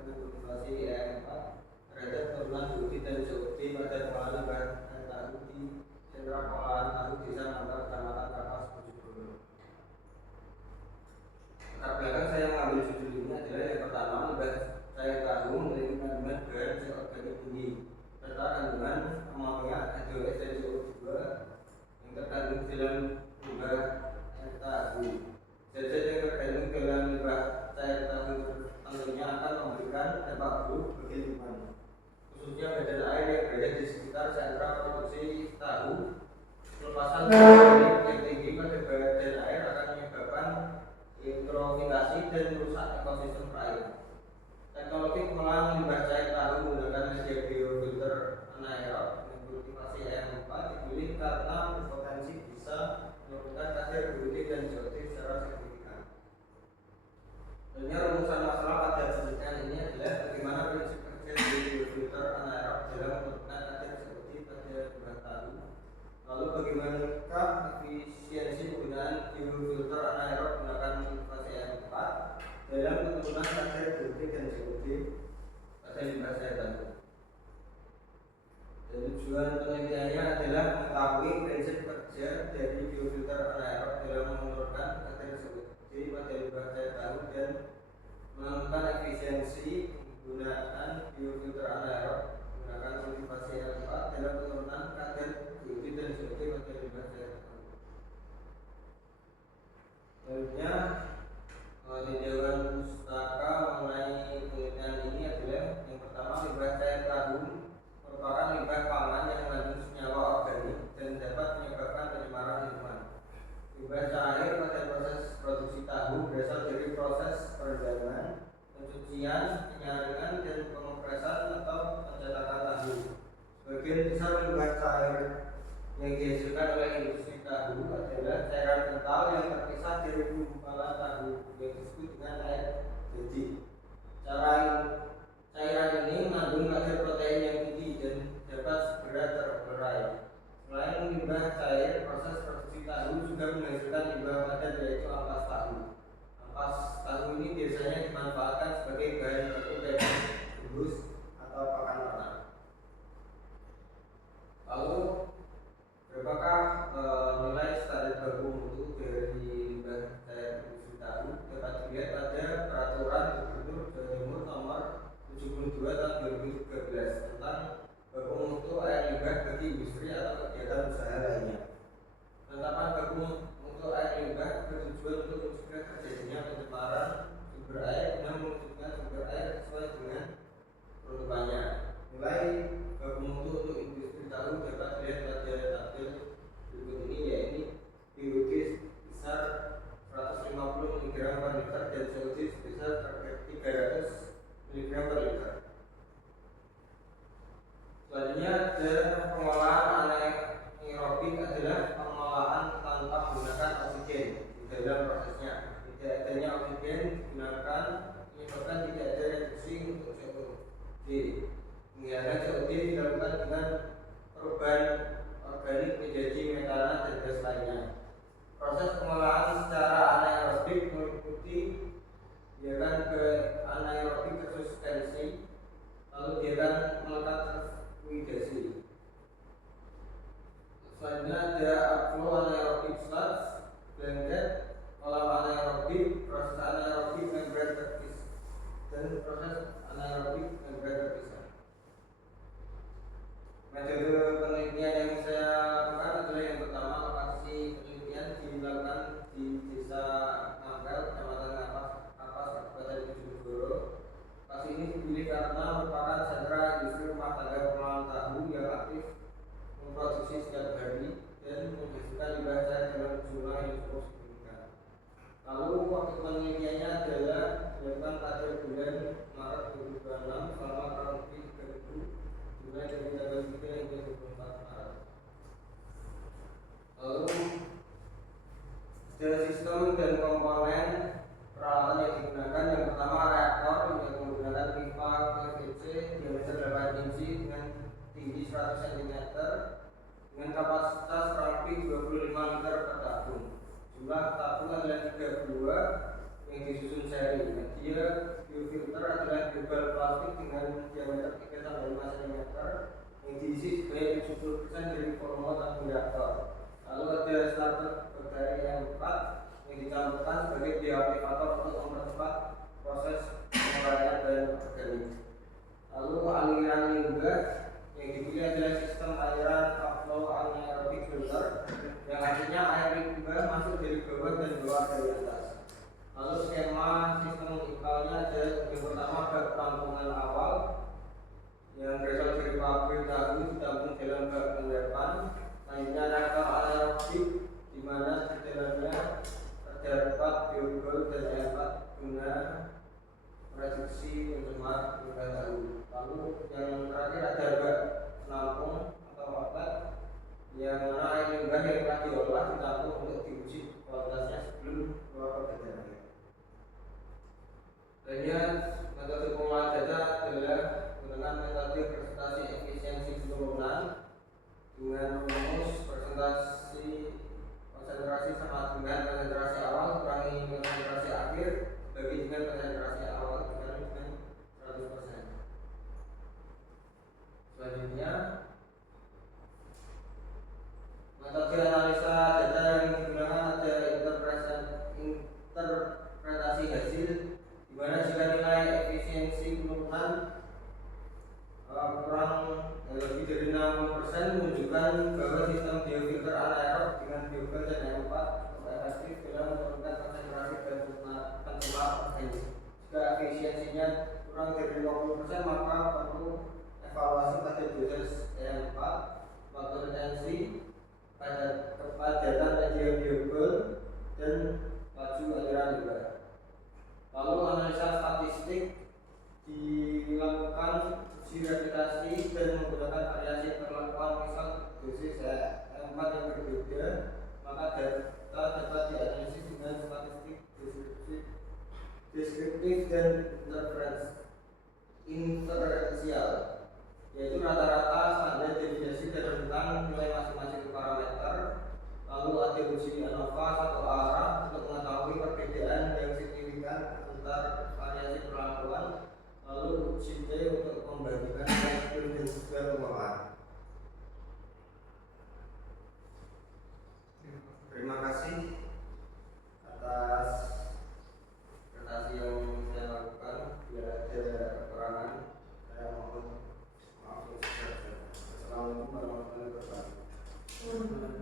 inflasi EM4 terhadap penurunan BUMD dan COD pada pengolahan limbah tahu di sentra pengolahan tahu Desa Manggar, Kecamatan Kapas, Bojonegoro. Latar belakang saya mengambil judul ini adalah yang pertama, limbah cair tahu memiliki kandungan bahan organik tinggi serta kandungan amonia, H2S dan CO2 yang terkandung dalam limbah cair tahu. Zat-zat yang terkandung dalam limbah cair tahu tentunya akan memberikan dampak buruk bagi lingkungan, khususnya badan air yang berada di sekitar sentra produksi tahu. Pelepasan yang tinggi pada badan air akan menyebabkan eutrofikasi dan merusak ekosistem perairan. Teknologi pengolahan limbah cair tahu menggunakan media biofilter anaerob dengan kultivasi EM4 dipilih karena berpotensi bisa menurunkan kadar BUMD dan COD secara signifikan. Sebenarnya rumusan masalah pada penelitian ini adalah bagaimana prinsip kerja dari biofilter anaerob dalam menurunkan kadar COD pada limbah tahu. Lalu bagaimanakah efisiensi penggunaan biofilter anaerob menggunakan kultivasi EM4 dalam penurunan kadar BUMD dan COD pada limbah cair tahu. Dan tujuan penelitiannya adalah mengetahui prinsip kerja dari biofilter anaerob dalam menurunkan kadar COD pada limbah cair tahu dan menentukan efisiensi penggunaan biofilter anaerob menggunakan kultivasi EM4 dalam penurunan kadar BUMD dan COD pada limbah cair tahu. Selanjutnya, tinjauan pustaka mengenai penelitian ini adalah yang pertama, limbah cair tahu merupakan limbah pangan yang mengandung senyawa organik dan dapat menyebabkan pencemaran lingkungan. Limbah cair pada proses produksi tahu berasal dari proses perendaman, pencucian, penyaringan, dan pengopresan atau pencetakan tahu. Sebagian besar limbah cair yang dihasilkan oleh industri tahu adalah cairan kental yang terpisah dari gumpalan tahu yang disebut dengan air jadi. Cairan ini mengandung kadar protein yang tinggi dan dapat segera terurai. Selain limbah cair, proses produksi tahu juga menghasilkan limbah padat yaitu ampas tahu. Ampas tahu ini biasanya dimanfaatkan sebagai bahan baku daging rebus atau pakan ternak. Lalu, berapakah nilai standar baku mutu dari limbah cair industri tahu? Dapat dilihat pada peraturan Gubernur Jawa Timur nomor 72 tahun 2013 tentang baku mutu air limbah bagi industri atau kegiatan usaha lainnya. Penetapan baku mutu air limbah bertujuan untuk mencegah terjadinya pencemaran sumber air guna mewujudkan sumber air sesuai dengan peruntukannya. Nilai baku mutu untuk industri tahu dapat dilihat pada tabel berikut ini, yaitu BUD sebesar 150 mg per liter dan COD sebesar 300 mg per liter. Selanjutnya ada pengolahan anaerobik adalah pengolahan tanpa menggunakan oksigen di dalam prosesnya. Tidak adanya oksigen digunakan menyebabkan tidak ada reduksi untuk COD. Pengilaran COD dilakukan dengan perubahan organik menjadi metana dan gas lainnya. Proses pengolahan secara anaerobik meliputi biarkan ke anaerobik resubstansi, lalu biarkan melekat fluidasi. Selanjutnya ada upflow anaerobik sludge, blended, kolam anaerobik, proses anaerobik membran terpisah, dan proses anaerobik membran terpisah. Metode penelitian yang saya lakukan adalah yang pertama, lokasi penelitian dilakukan di Desa Manggar, Kecamatan Kapas, Kabupaten Bojonegoro. Lokasi ini dipilih karena merupakan sentra industri rumah tangga pengolahan tahu yang aktif memproduksi setiap hari dan menghasilkan limbah cair dalam jumlah yang cukup signifikan. Lalu waktu penelitiannya adalah dilakukan pada bulan Maret 2026 selama kurang lebih 3 minggu, mulai dari tanggal 3 hingga 24 Maret. Lalu ada sistem dan komponen peralatan yang digunakan. Yang pertama, reaktor yang menggunakan pipa PVC diameter 8 inci dengan tinggi 100 cm dengan kapasitas kurang lebih 25 liter per tabung. Jumlah tabung adalah 32 yang disusun seri. Media biofilter adalah tebal plastik dengan diameter 3 sampai 5 cm yang diisi sebanyak 70% dari volume tabung reaktor. Lalu ada starter bakteri yang 4 yang dicampurkan sebagai deaktivator untuk mempercepat proses penguraian bahan organik. Lalu aliran limbah yang dipilih adalah sistem aliran outflow anaerobic filter yang akhirnya air limbah masuk dari bawah dan keluar dari atas. Lalu skema sistem ikalnya adalah yang pertama bak penampungan awal yang berasal dari pabrik tahu ditampung dalam bak pengerepan. Selanjutnya reaktor anaerobik di mana di dalamnya terdapat biogol dan air guna produksi pencemar limbah tahu. Lalu yang terakhir ada bak penampung atau outlet yang mana air limbah yang telah diolah ditampung untuk diuji kualitasnya sebelum keluar ke daerah. Lainnya metode pengolahan data adalah menggunakan metode presentasi efisiensi penurunan dengan rumus presentasi konsentrasi sama dengan konsentrasi awal kurangi konsentrasi akhir bagi dengan konsentrasi awal dikali dengan 100%. Selanjutnya metode analisa data yang digunakan ada interpretasi hasil di mana jika nilai efisiensi penurunan kurang lebih dari 60% menunjukkan bahwa sistem biofilter anaerob dengan biogol dan M4 efektif dalam menurunkan konsentrasi dan pencemar organik. Jika efisiensinya kurang dari 50% maka perlu evaluasi pada dosis M4, waktu retensi, kepadatan media biogol dan laju aliran limbah. Lalu analisa statistik dilakukan uji replikasi dan menggunakan variasi perlakuan misal dosis M4 yang berbeda, maka data dapat dianalisis dengan statistik deskriptif dan inferensial, yaitu rata-rata standar deviasi dan rentang nilai masing-masing parameter. Lalu ada uji ANOVA satu arah untuk mengetahui perbedaan yang signifikan antar variasi perlakuan. Lalu uji T untuk membandingkan hasil dan juga pengolahan. Terima kasih atas presentasi yang saya lakukan. Bila ada kekurangan saya mohon maaf. Assalamualaikum warahmatullahi wabarakatuh.